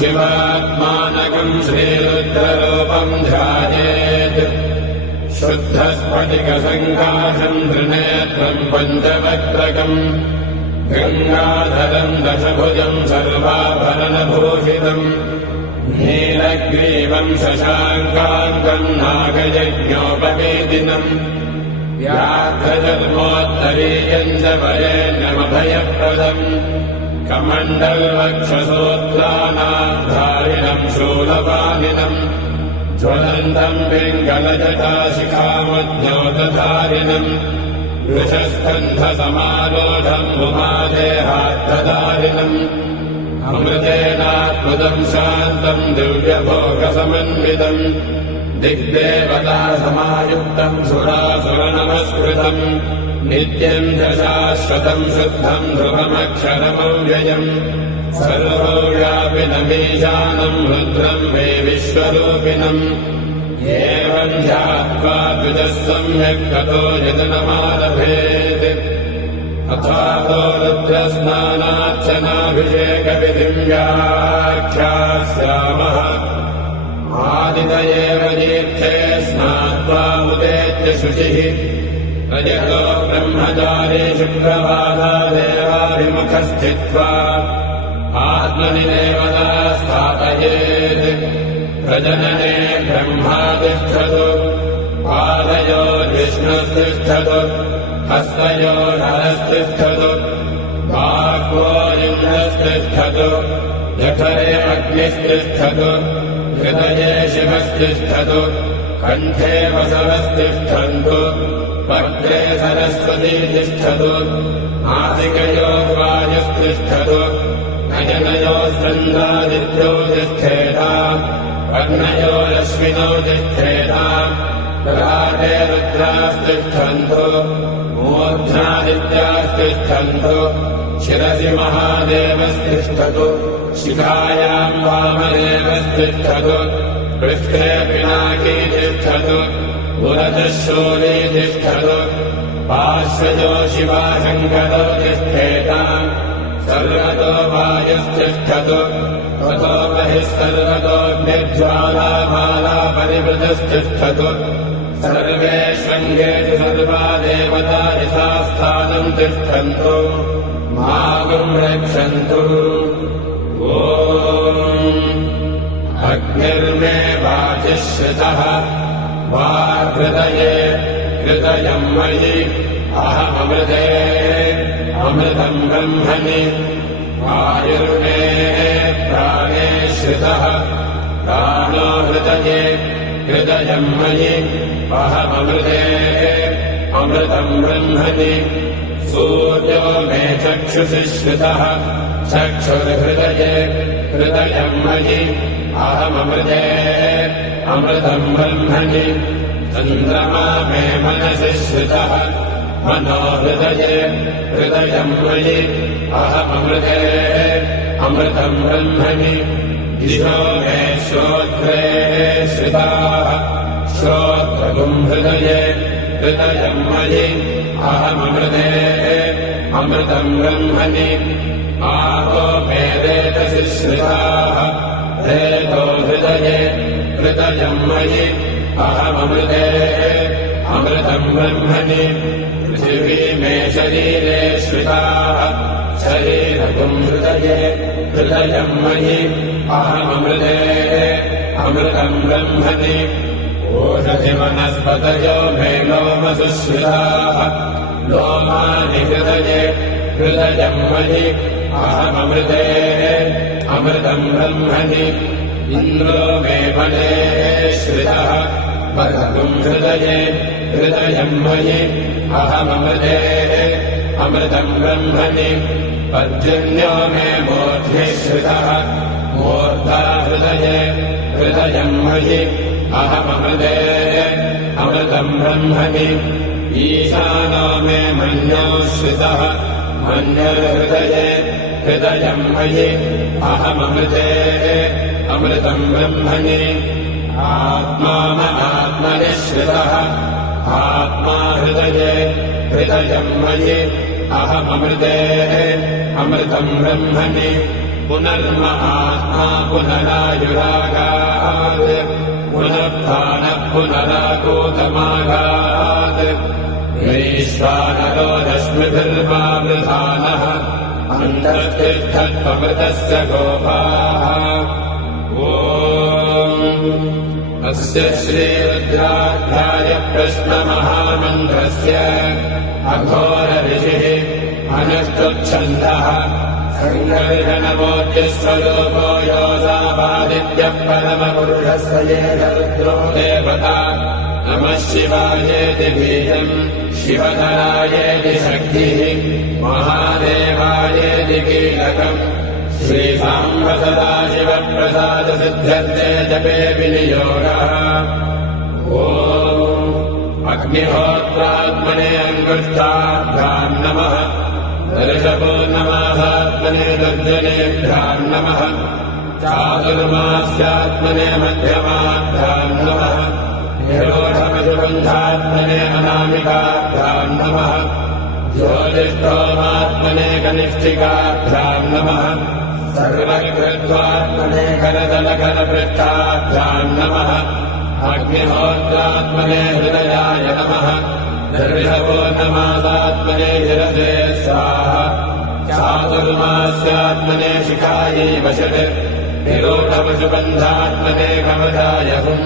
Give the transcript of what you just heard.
शिवात्मानकम् श्रीरुद्ररूपम् ध्यायेत् शुद्धस्फटिकसङ्काशम् त्रिनेत्रम् पञ्चवक्त्रकम् गङ्गाधरम् दशभुजम् सर्वाभरणभूषितम् नीलग्रीवम् शशाङ्काङ्कम् नागयज्ञोपवेदिनम् व्याघ्रजन्मोत्तरीयम् च वरेण्यमभयप्रदम् कमण्डलवक्षसूत्राणाम् शूलपाणिनम् ज्वलन्तम् पिङ्गलजटाशिखामज्ञोतधारिणम् वृषस्कन्धसमारोढम् उमादेहार्थधारिणम् अमृतेनात्मदम् शान्तम् दिव्यभोगसमन्वितम् दिग्देवतासमायुक्तम् सुरासुरनमस्कृतम् नित्यम् च शाश्वतम् शुद्धम् ध्रुवमक्षरमव्ययम् सर्वव्यापिनमीशानम् रुद्रम् मे विश्वरूपिणम् एवम् ध्यात्वा द्विजः सम्यक् ततो यतनमारभेत् अथातो रुद्रस्नानार्चनाभिषेकविधिम् व्याख्यास्यामः आदितयेव तीर्थे स्नात्वा उदेत्य शुचिः रजतो ब्रह्मचारी शुक्रवासादेवाभिमुखः स्थित्वा आत्मनि देवता स्थापयेत् प्रजनने ब्रह्मा तिष्ठतु पादयोर्विष्णुस्तिष्ठतु हस्तयोर्हरस्तिष्ठतु बाह्वो इन्द्रस्तिष्ठतु जठरे अग्निस्तिष्ठतु हृदये शिवस्तिष्ठतु कण्ठे वसवस्तिष्ठन्तु वक्त्रे सरस्वती तिष्ठतु नासिकयो वायुस्तिष्ठतु नयनयो स्कन्धादित्यो तिष्ठेताम् कर्णयोरश्विनौ तिष्ठेताम् ललाटे रुद्रास्तिष्ठन्तु मूर्ध्नादित्यास्तिष्ठन्तु शिरसि महादेवस्तिष्ठतु शिखायाम् वामदेवस्तिष्ठतु पृष्ठे पिनाकी तिष्ठतु पुरतः शूली तिष्ठतु पार्श्वजो शिवाशङ्करो तिष्ठेताम् सर्वतो वायुस्तिष्ठतु ततो बहिः सर्वतोऽग्निज्वालामाला परिवृतस्तिष्ठतु सर्वेष्वङ्गेषु सर्वा देवता यथास्थानम् तिष्ठन्तु मागुम् रक्षन्तु ॐ अग्निर्मे वाचिः श्रितः वाहृदये हृदयम् मयि अहममृते अमृतम् ब्रह्मणि वायुर्मे प्राणे श्रितः प्राणो हृदये हृदयम् मयि अहममृते अमृतम् ब्रह्मणि सूर्यो मे चक्षुषि श्रितः चक्षुर्हृदये हृदयम् मयि अहममृते अमृतम् ब्रह्मणि चन्द्रमा मे मनसि श्रितः मनो हृदये हृदयम् मयि अहममृते अमृतम् ब्रह्मणि दिशो मे श्रोत्रे श्रिताः श्रोत्रगुम् हृदये हृदयम् मयि अहममृते अमृतम् ब्रह्मणि आपो मे रेतसि श्रिताः रेतो हृदये हृदयम् मयि अहममृते अमृतम् ब्रह्मणि पृथिवी मे शरीरे श्रिताः शरीरगुम् हृदये हृदयम् मयि अहममृते अमृतम् ब्रह्मणि ओषधिवनस्पतयो मे लोमसु श्रिताः लोमानि हृदये हृदयम् मयि अहममृते अमृतम् ब्रह्मणि इन्द्रो मे बले श्रितः बलगुम् हृदये हृदयम् मयि अहममृते अमृतम् ब्रह्मणि पर्जन्यो मे मूर्ध्नि श्रितः मूर्धा हृदये हृदयम् मयि अहममृते अमृतम् ब्रह्मणि ईशानो मे मन्यो श्रितः मन्यर्हृदये हृदयम् मयि अहममृते अमृतम् अमृतम् ब्रह्मणि आत्मात्मनिःश्रितः आत्मा हृदये हृदयम् मयि अहममृते अमृतम् ब्रह्मणि पुनर्म आत्मा पुनरायुरागात् पुनरुत्थानः पुनरागोतमागात् वैश्वानरो रश्मिभिर्वावृधानः अन्तस्तिष्ठत्वमृतस्य गोपाः अस्य श्रीरुद्राध्याय प्रश्नमहामन्त्रस्य अघोरऋषिः अनुष्टुप्छन्दः सङ्गर्षणमूर्तिस्वरूपो योऽसावादित्यः परमपुरुषस्य येन रुद्रो देवता नमः शिवायेति बीजम् शिवधरायेति शक्तिः महादेवायेति कीलकम् श्रीसाम्ब सदाशिवप्रसादसिद्ध्यर्थे जपे विनियोगः ॐ अग्निहोत्रात्मने अङ्गुष्ठाभ्याम् नमः दर्शपूर्णमासात्मने दुर्जनेभ्याम् नमः चातुर्मास्यात्मने मध्यमाभ्याम् नमः निरोधमधुबन्धात्मने अनामिकाभ्याम् नमः ज्योतिष्ठोमात्मने कनिष्ठिकाभ्याम् नमः सर्वकृत्वात्मने करतलकरपृष्ठाभ्याम् नमः अग्निहोत्रात्मने हृदयाय नमः दर्शपूर्णमासात्मने शिरसे स्वाहा चातुर्मास्यात्मने शिखायै वषट् निरोधपशुबन्धात्मने कवचाय हुम्